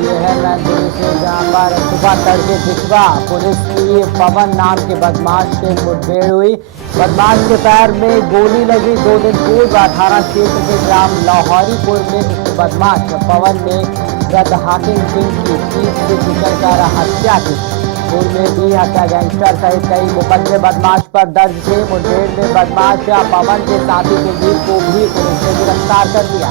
ये है मैनपुरी से, जहां पर सुबह तड़के दिखवा पुलिस की पवन नाम के बदमाश से मुठभेड़ हुई। बदमाश के पैर में गोली लगी। 2 दिन पूर्व थाना क्षेत्र के ग्राम लाहौरीपुर में उक्त बदमाश पवन ने गत हाकिम सिंह की पीठ से कुचलकर हत्या की। पूर्व में भी हत्या, गैंगस्टर सहित कई मुकदमे बदमाश पर दर्ज थे। मुठभेड़ में बदमाश पवन के साथी कुलदीप को भी पुलिस ने गिरफ्तार कर लिया।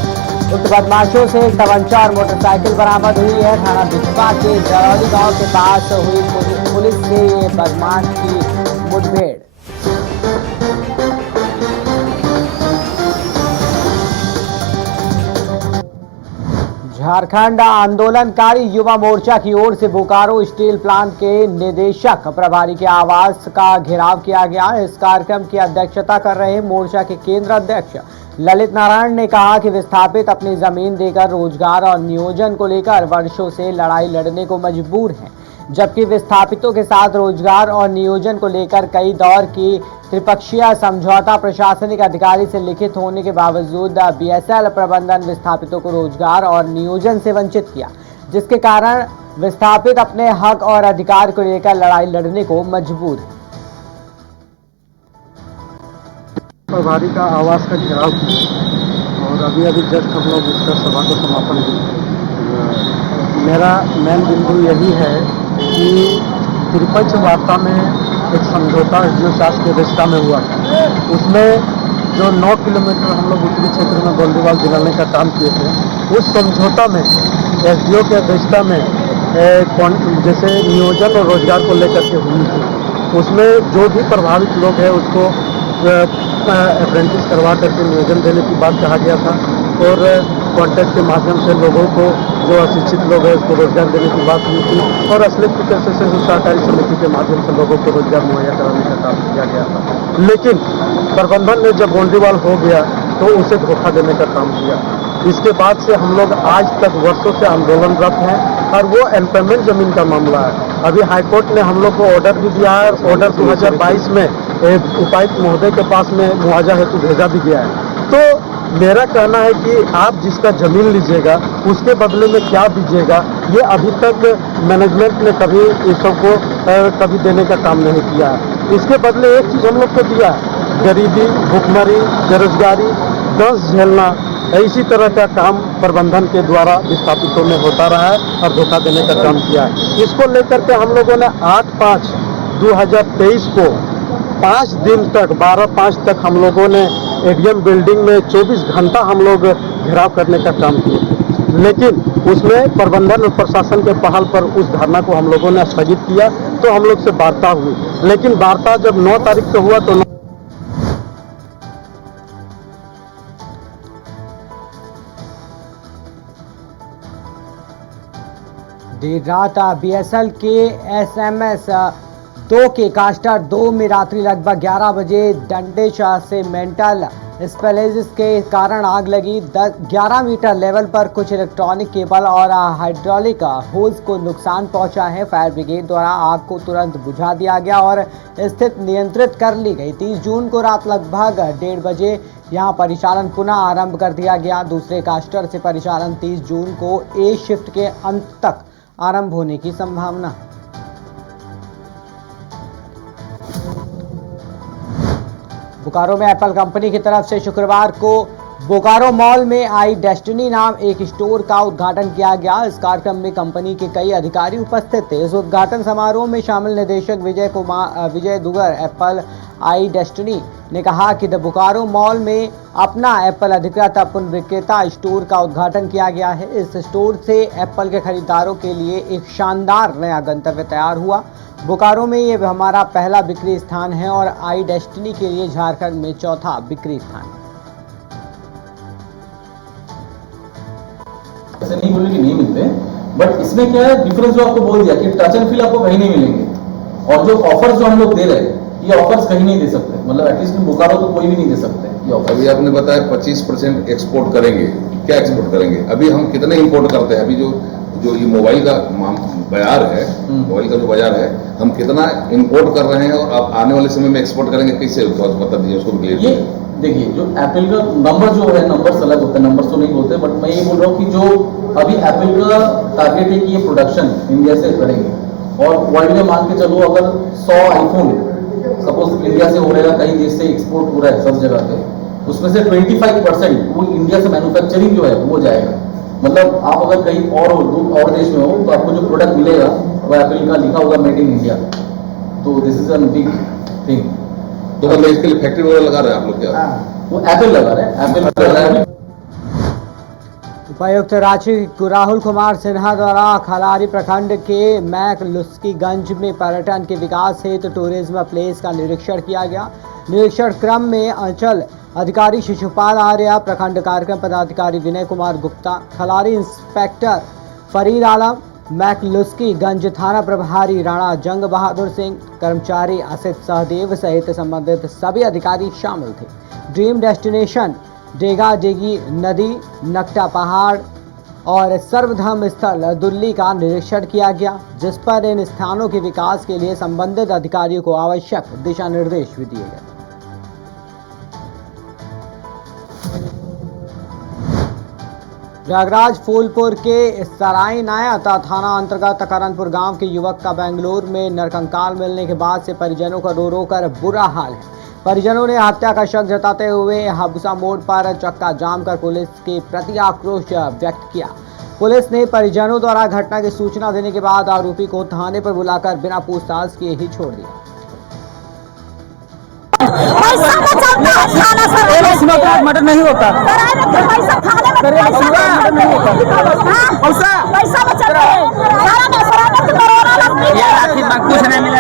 उक्त बदमाशों से तमंचा और मोटरसाइकिल बरामद हुई है। थाना बिचवा के जरौली गांव के पास हुई पुलिस से ये बदमाश की मुठभेड़। झारखंड आंदोलनकारी युवा मोर्चा की ओर से बोकारो स्टील प्लांट के निदेशक प्रभारी के आवास का घेराव किया गया। इस कार्यक्रम की अध्यक्षता कर रहे मोर्चा के केंद्र अध्यक्ष ललित नारायण ने कहा कि विस्थापित अपनी जमीन देकर रोजगार और नियोजन को लेकर वर्षों से लड़ाई लड़ने को मजबूर हैं, जबकि विस्थापितों के साथ रोजगार और नियोजन को लेकर कई दौर की त्रिपक्षीय समझौता प्रशासनिक अधिकारी से लिखित होने के बावजूद बीएसएल प्रबंधन विस्थापितों को रोजगार और नियोजन से वंचित किया, जिसके कारण विस्थापित अपने हक और अधिकार को लेकर लड़ाई लड़ने को मजबूर है। प्रभारी का आवास का घेराव किया और अभी जस्ट हम लोग इसका सभा को समापन किया। मेरा मेन बिंदु यही है कि त्रिपक्ष वार्ता में एक समझौता जो शासकीय अध्यक्षता में हुआ था, उसमें जो 9 किलोमीटर हम लोग उत्तरी क्षेत्र में गोंडीवाल दिलाने का काम किए थे, उस समझौता में एसडीओ की अध्यक्षता में जैसे नियोजन और रोजगार को लेकर के हुई थी। उसमें जो भी प्रभावित लोग हैं उसको अप्रेंटिस करवा करके नियोजन देने की बात कहा गया था और कॉन्ट्रैक्ट के माध्यम से लोगों को, जो अशिक्षित लोग हैं उसको रोजगार देने की बात हुई थी और असलियत की कंसेशन सहकारी समिति के माध्यम से लोगों को रोजगार मुहैया कराने का काम किया गया था। लेकिन प्रबंधन ने जब गोंडीवाल हो गया तो उसे धोखा देने का काम किया। इसके बाद से हम लोग आज तक वर्षों से आंदोलनरत हैं और वो एम्प्लॉयमेंट जमीन का मामला है। अभी हाईकोर्ट ने हम लोग को ऑर्डर भी दिया है। ऑर्डर 2022 में उपायुक्त महोदय के पास में मुआवजा हेतु भेजा भी गया है। तो मेरा कहना है कि आप जिसका जमीन लीजिएगा उसके बदले में क्या दीजिएगा, ये अभी तक मैनेजमेंट ने कभी इस सबको कभी देने का काम नहीं किया है। इसके बदले एक चीज़ हम लोग को दिया है, गरीबी, भुखमरी, बेरोजगारी, दंश झेलना, इसी तरह का काम प्रबंधन के द्वारा विस्थापितों में होता रहा है और धोखा देने का काम किया है। इसको लेकर के हम लोगों ने 8/5/2023 को 5 दिन तक 12/5 तक हम लोगों ने एडीएम बिल्डिंग में 24 घंटा हम लोग घेराव करने का काम किया, लेकिन उसमें प्रबंधन और प्रशासन के पहल पर उस धरना को हम लोगों ने स्थगित किया। तो हम लोग से वार्ता हुई, लेकिन वार्ता जब 9 तारीख को हुआ तो देर रात बीएसएल के SMS 2 के कास्टर 2 में रात्रि लगभग 11 बजे डंडेचा से मेंटल स्पेलेजिस के कारण आग लगी। 11 मीटर लेवल पर कुछ इलेक्ट्रॉनिक केबल और हाइड्रोलिक होल्स को नुकसान पहुंचा है। फायर ब्रिगेड द्वारा आग को तुरंत बुझा दिया गया और स्थिति नियंत्रित कर ली गई। 30 जून को रात लगभग 1:30 बजे यहां परिचालन पुनः आरंभ कर दिया गया। दूसरे कास्टर से परिचालन 30 जून को ए शिफ्ट के अंत तक आरंभ होने की संभावना। बोकारो में एप्पल कंपनी की तरफ से शुक्रवार को बोकारो मॉल में आई डेस्टिनी नाम एक स्टोर का उद्घाटन किया गया। इस कार्यक्रम में कंपनी के कई अधिकारी उपस्थित थे। इस उद्घाटन समारोह में शामिल निदेशक विजय दुगर एप्पल आई डेस्टिनी ने कहा कि द बोकारो मॉल में अपना एप्पल अधिकृत पुनः विक्रेता स्टोर का उद्घाटन किया गया है। इस स्टोर से एप्पल के खरीदारों के लिए एक शानदार नया गंतव्य तैयार हुआ। बोकारो में ये हमारा पहला बिक्री स्थान है और आई डेस्टिनी के लिए झारखंड में चौथा बिक्री स्थान है। ऐसे नहीं बोले कि नहीं मिलते, बट इसमें क्या है डिफरेंस जो आपको बोल दिया कि टच एंड फील आपको कहीं नहीं मिलेंगे और जो ऑफर्स जो हम लोग दे रहे हैं ये ऑफर्स कहीं नहीं दे सकते, मतलब एटलीस्ट बोकारो तो कोई भी नहीं दे सकते ये ऑफर। अभी आपने बताया 25% एक्सपोर्ट करेंगे, क्या एक्सपोर्ट करेंगे? अभी हम कितने इंपोर्ट करते हैं? अभी जो ये मोबाइल का बाजार है, मोबाइल का जो बाजार है, हम कितना इंपोर्ट कर रहे हैं और अब आने वाले समय में एक्सपोर्ट करेंगे कैसे? बता दीजिए उसको। देखिए जो एप्पल का नंबर जो है, नंबर अलग होते हैं, नंबर तो नहीं होते, बट मैं ये बोल रहा हूँ कि जो अभी एप्पल का टारगेट है कि ये प्रोडक्शन इंडिया से करेंगे और वर्ल्ड में मान के चलो अगर 100 आईफोन सपोज इंडिया से हो रहेगा, कहीं देश से एक्सपोर्ट हो रहा है सब जगह पे, उसमें से 25% वो इंडिया से मैन्युफैक्चरिंग जो है वो जाएगा। मतलब आप अगर कहीं और देश में हो तो आपको जो प्रोडक्ट मिलेगा वो एप्पल का लिखा होगा मेड इन इंडिया। तो this is a big thing. तो मतलब इसके लिए फैक्ट्री वगैरह लगा रहे हैं आप लोग क्या? वो एप्पल लगा रहे हैं, एप्पल लगा रहा है। उपायुक्त रांची राहुल कुमार सिन्हा द्वारा खलारी प्रखंड के मैकलुस्कीगंज में पर्यटन के विकास हेतु टूरिज्म प्लेस का निरीक्षण किया गया। निरीक्षण क्रम में अंचल अधिकारी शिशुपाल आर्य, प्रखंड कार्यक्रम पदाधिकारी विनय कुमार गुप्ता, खलारी इंस्पेक्टर फरीद आलम, मैकलुस्कीगंज थाना प्रभारी राणा जंग बहादुर सिंह, कर्मचारी असित सहदेव सहित संबंधित सभी अधिकारी शामिल थे। ड्रीम डेस्टिनेशन डेगा डेगी नदी, नकटा पहाड़ और सर्वधर्म स्थल दुल्ली का निरीक्षण किया गया, जिस पर इन स्थानों के विकास के लिए संबंधित अधिकारियों को आवश्यक दिशा निर्देश भी दिए गए। प्रयागराज फूलपुर के सराय नायता थाना अंतर्गत करनपुर गांव के युवक का बेंगलुरु में नरकंकाल मिलने के बाद से परिजनों का रो रो कर बुरा हाल है। परिजनों ने हत्या का शक जताते हुए हबुसा मोड़ पर चक्का जाम कर पुलिस के प्रति आक्रोश व्यक्त किया। पुलिस ने परिजनों द्वारा घटना की सूचना देने के बाद आरोपी को थाने पर बुलाकर बिना पूछताछ किए ही छोड़ दिया। मटन नहीं होता, कुछ नहीं मिला,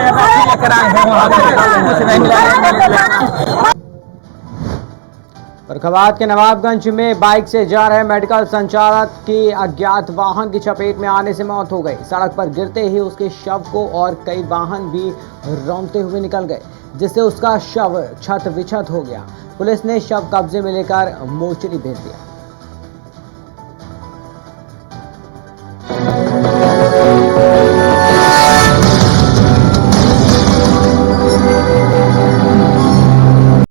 फर्रुखाबाद के नवाबगंज में बाइक से जा रहे मेडिकल संचालक की अज्ञात वाहन की चपेट में आने से मौत हो गई। सड़क पर गिरते ही उसके शव को और कई वाहन भी रौंदते हुए निकल गए, जिससे उसका शव छत विछत हो गया। पुलिस ने शव कब्जे में लेकर मोर्चरी भेज दिया।